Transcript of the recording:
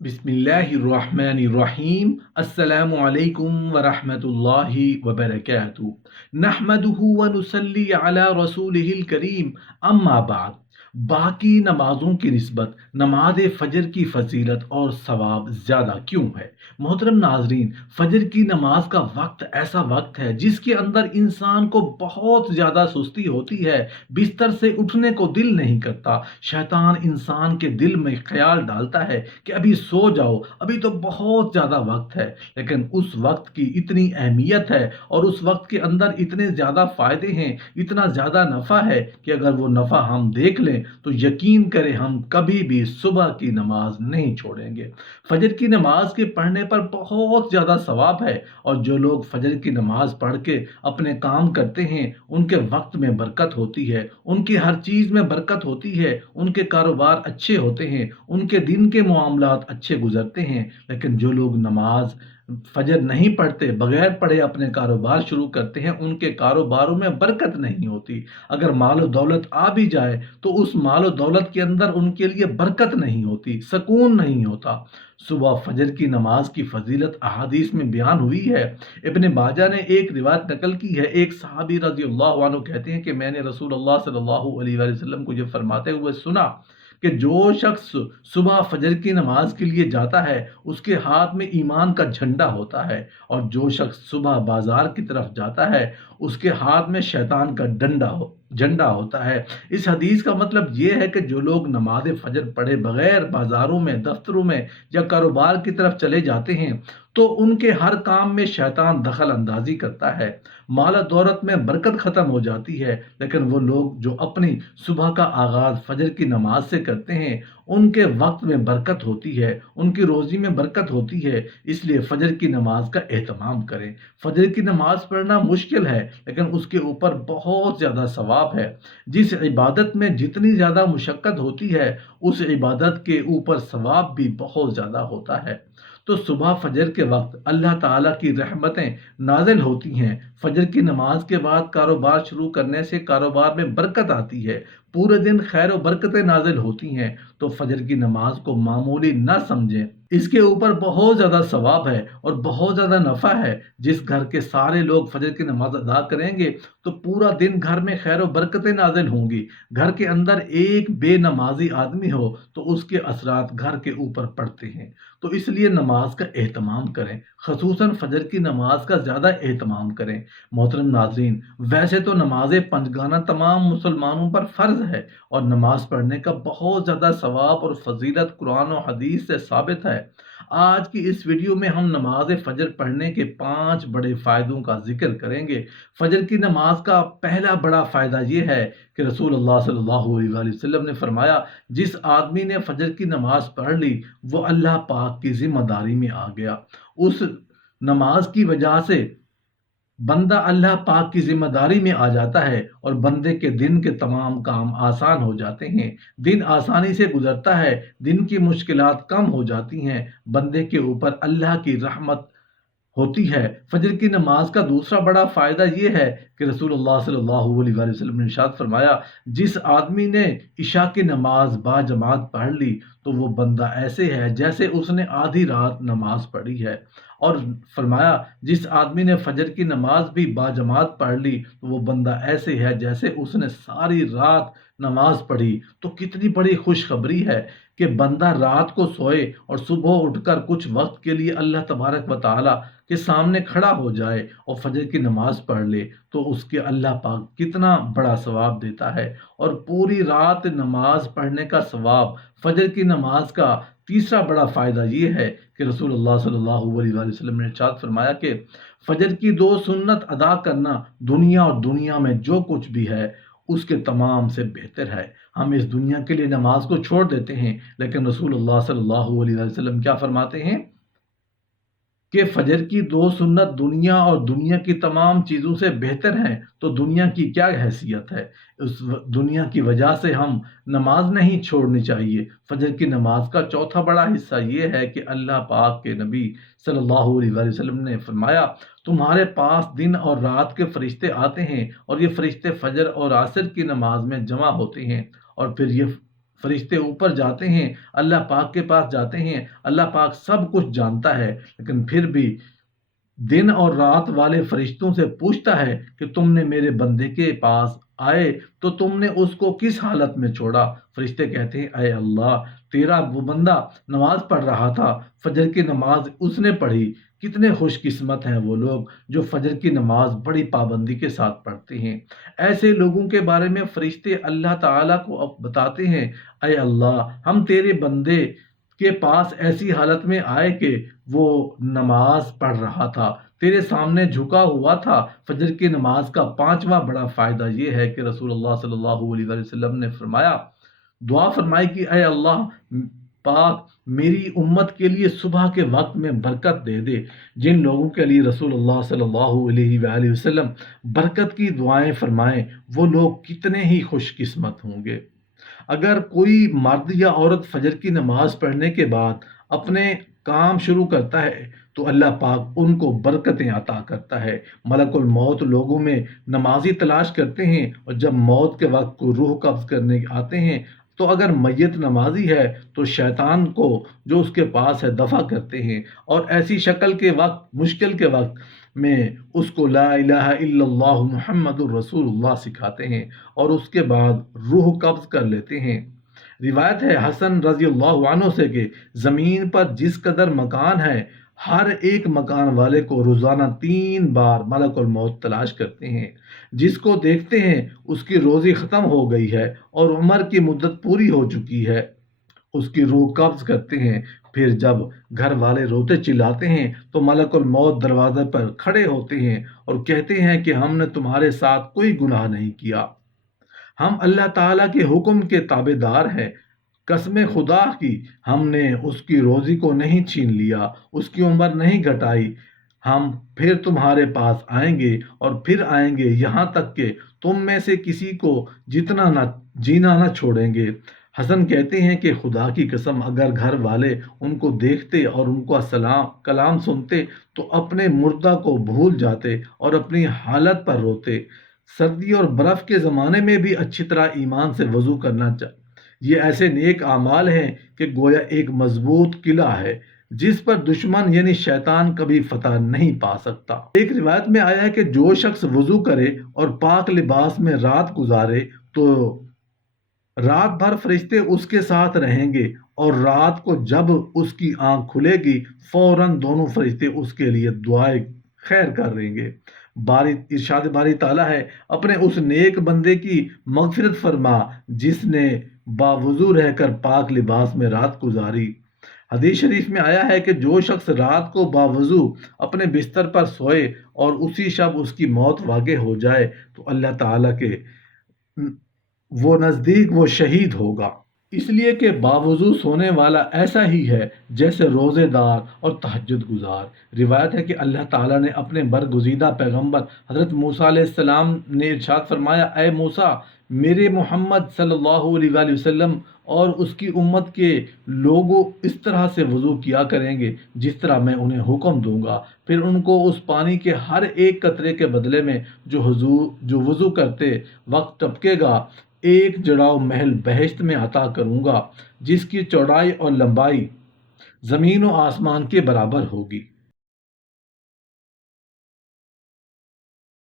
बिस्मिल्लाहिर्रहमानिर्रहीम। अस्सलामु अलैकुम वरहमतुल्लाहि वबरकातुहू। नहमदुहु व नुसल्ली अला रसूलिहिल करीम। अम्मा बाद। बाकी नमाजों की निस्बत नमाज फ़जर की फजीलत और सवाब ज़्यादा क्यों है? मोहतरम नाजरीन, फ़जर की नमाज का वक्त ऐसा वक्त है जिसके अंदर इंसान को बहुत ज़्यादा सुस्ती होती है। बिस्तर से उठने को दिल नहीं करता। शैतान इंसान के दिल में ख्याल डालता है कि अभी सो जाओ, अभी तो बहुत ज़्यादा वक्त है। लेकिन उस वक्त की इतनी अहमियत है और उस वक्त के अंदर इतने ज़्यादा फ़ायदे हैं, इतना ज़्यादा नफ़ा है कि अगर वो नफ़ा हम देख लें तो यकीन करें हम कभी भी सुबह की नमाज नहीं छोड़ेंगे। फजर की नमाज के पढ़ने पर बहुत ज़्यादा सवाब है और जो लोग फजर की नमाज पढ़ के अपने काम करते हैं उनके वक्त में बरकत होती है, उनकी हर चीज़ में बरकत होती है, उनके कारोबार अच्छे होते हैं, उनके दिन के मामलात अच्छे गुजरते हैं। लेकिन जो लोग नमाज फजर नहीं पढ़ते, बगैर पढ़े अपने कारोबार शुरू करते हैं, उनके कारोबारों में बरकत नहीं होती। अगर मालो दौलत आ भी जाए तो उस मालो दौलत के अंदर उनके लिए बरकत नहीं होती, सुकून नहीं होता। सुबह फजर की नमाज की फजीलत अहादीस में बयान हुई है। इब्न माजा ने एक रिवायत नकल की है। एक सहाबी रजी अल्लाह अन्हु कहते हैं कि मैंने रसूलुल्लाह सल्लल्लाहु अलैहि वसल्लम को ये फरमाते हुए सुना कि जो शख्स सुबह फजर की नमाज के लिए जाता है उसके हाथ में ईमान का झंडा होता है, और जो शख्स सुबह बाजार की तरफ जाता है उसके हाथ में शैतान का झंडा होता है। इस हदीस का मतलब ये है कि जो लोग नमाज फजर पढ़े बगैर बाजारों में, दफ्तरों में या कारोबार की तरफ चले जाते हैं तो उनके हर काम में शैतान दखल अंदाजी करता है, माला दौलत में बरकत ख़त्म हो जाती है। लेकिन वो लोग जो अपनी सुबह का आगाज़ फजर की नमाज से करते हैं उनके वक्त में बरकत होती है, उनकी रोज़ी में बरकत होती है। इसलिए फजर की नमाज का एहतमाम करें। फजर की नमाज पढ़ना मुश्किल है लेकिन उसके ऊपर बहुत ज़्यादा सवाब है। जिस इबादत में जितनी ज़्यादा मुशक्क़त होती है उस इबादत के ऊपर सवाब भी बहुत ज़्यादा होता है। तो सुबह फजर के वक्त अल्लाह ताला की रहमतें नाजिल होती हैं। फजर की नमाज के बाद कारोबार शुरू करने से कारोबार में बरकत आती है, पूरे दिन खैर और बरकतें नाजिल होती हैं। तो फजर की नमाज को मामूली ना समझें, इसके ऊपर बहुत ज़्यादा सवाब है और बहुत ज़्यादा नफ़ा है। जिस घर के सारे लोग फजर की नमाज अदा करेंगे तो पूरा दिन घर में खैर और बरकतें नाजिल होंगी। घर के अंदर एक बेनमाजी आदमी हो तो उसके असरात घर के ऊपर पड़ते हैं। तो इसलिए नमाज का एहतमाम करें, खसूसन फजर की नमाज का ज़्यादा एहतमाम करें। मोहतरम नाजरीन, वैसे तो नमाज पंजगाना तमाम मुसलमानों पर फ़र्ज है और नमाज पढ़ने का बहुत ज़्यादा सवाब और फजीलत कुरान और हदीस से साबित है। आज की इस वीडियो में हम नमाज फजर पढ़ने के 5 बड़े फ़ायदों का जिक्र करेंगे। फजर की नमाज का पहला बड़ा फ़ायदा ये है कि रसूलुल्लाह सल्लल्लाहु अलैहि वसल्लम ने फरमाया, जिस आदमी ने फजर की नमाज पढ़ ली वो अल्लाह पाक की जिम्मेदारी में आ गया। उस नमाज की वजह से बंदा अल्लाह पाक की जिम्मेदारी में आ जाता है और बंदे के दिन के तमाम काम आसान हो जाते हैं। दिन आसानी से गुजरता है, दिन की मुश्किलात कम हो जाती हैं, बंदे के ऊपर अल्लाह की रहमत होती है। फजर की नमाज का दूसरा बड़ा फ़ायदा ये है कि रसूलुल्लाह सल्लल्लाहु अलैहि वसल्लम ने इरशाद फरमाया, जिस आदमी ने इशा की नमाज बाजमात पढ़ ली तो वो बंदा ऐसे है जैसे उसने आधी रात नमाज पढ़ी है। और फरमाया, जिस आदमी ने फजर की नमाज भी बाजमात पढ़ ली तो वो बंदा ऐसे है जैसे उसने सारी रात नमाज पढ़ी। तो कितनी बड़ी खुशखबरी है कि बंदा रात को सोए और सुबह उठकर कुछ वक्त के लिए अल्लाह तबारक व तआला के सामने खड़ा हो जाए और फजर की नमाज पढ़ ले तो उसके अल्लाह पाक कितना बड़ा सवाब देता है। और पूरी रात नमाज पढ़ने का सवाब। फजर की नमाज का तीसरा बड़ा फ़ायदा ये है कि रसूलुल्लाह सल्लल्लाहु अलैहि वसल्लम ने इरशाद फरमाया कि फजर की 2 सुन्नत अदा करना दुनिया और दुनिया में जो कुछ भी है उसके तमाम से बेहतर है। हम इस दुनिया के लिए नमाज को छोड़ देते हैं लेकिन रसूलुल्लाह सल्लल्लाहु अलैहि वसल्लम क्या फरमाते हैं कि फजर की 2 सुन्नत दुनिया और दुनिया की तमाम चीज़ों से बेहतर हैं। तो दुनिया की क्या हैसियत है? दुनिया की वजह से हम नमाज नहीं छोड़नी चाहिए। फजर की नमाज का चौथा बड़ा हिस्सा ये है कि अल्लाह पाक के नबी सल्लल्लाहु अलैहि वसल्लम ने फरमाया, तुम्हारे पास दिन और रात के फरिश्ते आते हैं और ये फरिश्ते फजर और असर की नमाज में जमा होते हैं और फिर ये فرشتے اوپر جاتے ہیں، اللہ پاک کے پاس جاتے ہیں، اللہ پاک سب کچھ جانتا ہے، لیکن پھر بھی دن اور رات والے فرشتوں سے پوچھتا ہے کہ تم نے میرے بندے کے پاس آئے تو تم نے اس کو کس حالت میں چھوڑا؟ فرشتے کہتے ہیں اے اللہ، تیرا وہ بندہ نماز پڑھ رہا تھا، فجر کی نماز اس نے پڑھی۔ کتنے خوش قسمت ہیں وہ لوگ جو فجر کی نماز بڑی پابندی کے ساتھ پڑھتے ہیں۔ ایسے لوگوں کے بارے میں فرشتے اللہ تعالیٰ کو اب بتاتے ہیں اے اللہ، ہم تیرے بندے کے پاس ایسی حالت میں آئے کہ وہ نماز پڑھ رہا تھا، تیرے سامنے جھکا ہوا تھا۔ فجر کی نماز کا پانچواں بڑا فائدہ یہ ہے کہ رسول اللہ صلی اللہ علیہ وسلم نے فرمایا، دعا فرمائی کہ اے اللہ پاک میری امت کے لیے صبح کے وقت میں برکت دے دے۔ جن لوگوں کے لیے رسول اللہ صلی اللہ علیہ وآلہ وسلم برکت کی دعائیں فرمائیں وہ لوگ کتنے ہی خوش قسمت ہوں گے۔ اگر کوئی مرد یا عورت فجر کی نماز پڑھنے کے بعد اپنے کام شروع کرتا ہے تو اللہ پاک ان کو برکتیں عطا کرتا ہے۔ ملک الموت لوگوں میں نمازی تلاش کرتے ہیں، اور جب موت کے وقت کو روح قبض کرنے آتے ہیں تو اگر میت نمازی ہے تو شیطان کو جو اس کے پاس ہے دفع کرتے ہیں، اور ایسی شکل کے وقت، مشکل کے وقت میں اس کو لا الہ الا اللہ محمد الرسول اللہ سکھاتے ہیں، اور اس کے بعد روح قبض کر لیتے ہیں۔ روایت ہے حسن رضی اللہ عنہ سے کہ زمین پر جس قدر مکان ہے، ہر ایک مکان والے کو روزانہ 3 بار ملک الموت تلاش کرتے ہیں۔ جس کو دیکھتے ہیں اس کی روزی ختم ہو گئی ہے اور عمر کی مدت پوری ہو چکی ہے، اس کی روح قبض کرتے ہیں۔ پھر جب گھر والے روتے چلاتے ہیں تو ملک الموت دروازے پر کھڑے ہوتے ہیں اور کہتے ہیں کہ ہم نے تمہارے ساتھ کوئی گناہ نہیں کیا، ہم اللہ تعالیٰ کے حکم کے تابع دار ہیں، قسم خدا کی ہم نے اس کی روزی کو نہیں چھین لیا، اس کی عمر نہیں گھٹائی، ہم پھر تمہارے پاس آئیں گے اور پھر آئیں گے یہاں تک کہ تم میں سے کسی کو جینا نہ چھوڑیں گے۔ حسن کہتے ہیں کہ خدا کی قسم اگر گھر والے ان کو دیکھتے اور ان کا کلام سنتے تو اپنے مردہ کو بھول جاتے اور اپنی حالت پر روتے۔ سردی اور برف کے زمانے میں بھی اچھی طرح ایمان سے وضو کرنا چاہیے۔ یہ ایسے نیک اعمال ہیں کہ گویا ایک مضبوط قلعہ ہے جس پر دشمن یعنی شیطان کبھی فتح نہیں پا سکتا۔ ایک روایت میں آیا ہے کہ جو شخص وضو کرے اور پاک لباس میں رات گزارے تو رات بھر فرشتے اس کے ساتھ رہیں گے، اور رات کو جب اس کی آنکھ کھلے گی فوراً دونوں فرشتے اس کے لیے دعائیں خیر کر رہیں گے۔ ارشاد باری تعالیٰ ہے اپنے اس نیک بندے کی مغفرت فرما جس نے باوضو رہ کر پاک لباس میں رات گزاری۔ حدیث شریف میں آیا ہے کہ جو شخص رات کو باوضو اپنے بستر پر سوئے اور اسی شب اس کی موت واقع ہو جائے تو اللہ تعالیٰ کے وہ نزدیک وہ شہید ہوگا، اس لیے کہ باوضو سونے والا ایسا ہی ہے جیسے روزے دار اور تہجد گزار۔ روایت ہے کہ اللہ تعالیٰ نے اپنے برگزیدہ پیغمبر حضرت موسیٰ علیہ السلام نے ارشاد فرمایا، اے موسیٰ میرے محمد صلی اللہ علیہ وآلہ وسلم اور اس کی امت کے لوگوں اس طرح سے وضو کیا کریں گے جس طرح میں انہیں حکم دوں گا، پھر ان کو اس پانی کے ہر ایک قطرے کے بدلے میں جو وضو کرتے وقت ٹپکے گا ایک جڑاؤ محل بہشت میں عطا کروں گا جس کی چوڑائی اور لمبائی زمین و آسمان کے برابر ہوگی۔